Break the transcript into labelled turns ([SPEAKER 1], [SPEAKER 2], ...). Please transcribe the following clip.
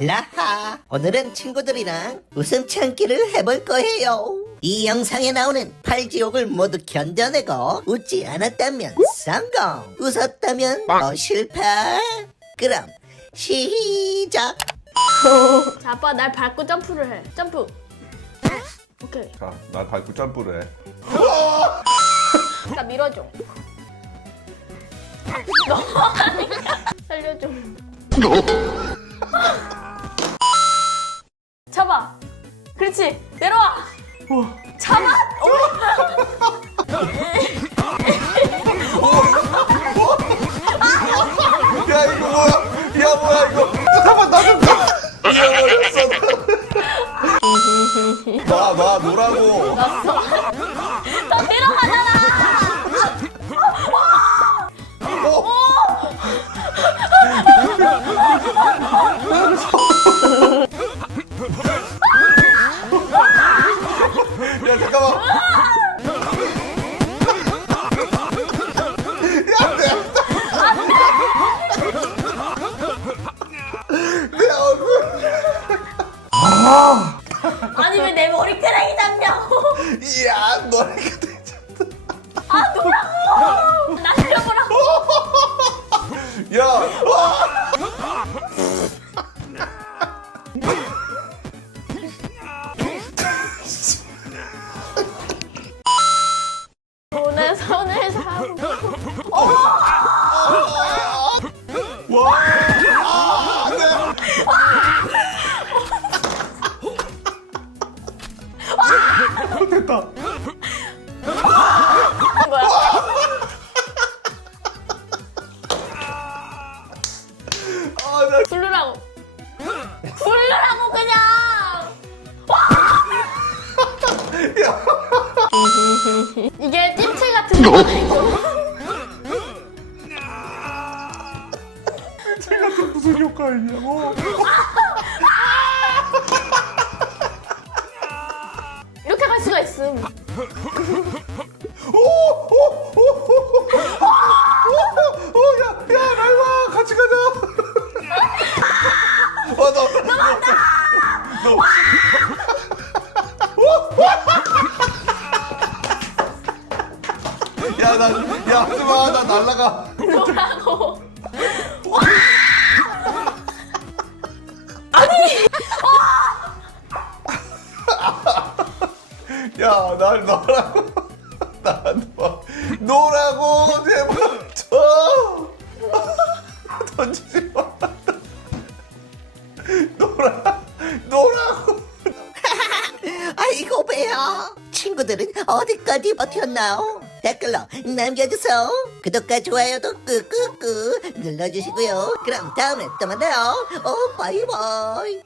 [SPEAKER 1] 라하 오늘은 친구들이랑 웃음 참기를 해볼 거예요 이 영상에 나오는 팔지옥을 모두 견뎌내고 웃지 않았다면 성공 웃었다면 어 실패 그럼 시작
[SPEAKER 2] 자, 아빠 날 밟고 점프를 해. 점프. 오케이.
[SPEAKER 3] 자, 나 밟고 점프를 해.
[SPEAKER 2] 나 밀어줘. 살려줘. 내려와. 잡아.
[SPEAKER 3] 야, 이거 뭐야? 야, 뭐야, 이거. 잠깐만, 나 좀. 가. 잃어버렸어. 나, 나, 노라고.
[SPEAKER 2] 너 내려가잖아.
[SPEAKER 3] 야, 잠깐만. 야, 내, 내 얼굴.
[SPEAKER 2] 아니 왜 내 머리카락이 잡냐고.
[SPEAKER 3] 이야, 너네가 되잖아.
[SPEAKER 2] 아. 날려보라고. 손에 손을 잡고.
[SPEAKER 3] 됐다.
[SPEAKER 2] 거야.
[SPEAKER 3] 아, 나
[SPEAKER 2] 부르라고. 부르라고 그냥. 이게 찜체 같은 거 아니고.
[SPEAKER 3] 제가 또 무슨 효과이냐고.
[SPEAKER 2] 이렇게 갈 수가 있음.
[SPEAKER 3] 오, 오, 오, 오, 오, 오, 야, 야, 라이와 나, 야, 하지 마, 나 날라가.
[SPEAKER 2] 뭐라고.
[SPEAKER 3] 야, 날 너라고. 나 너, 너라고, 제발. 저. 던지지 마. 너라, 너라고.
[SPEAKER 1] 아이고 배야 친구들은 어디까지 버텼나요? 댓글로 남겨주세요. 구독과 좋아요도 끄끄끄 눌러주시고요. 그럼 다음에 또 만나요. 어 바이바이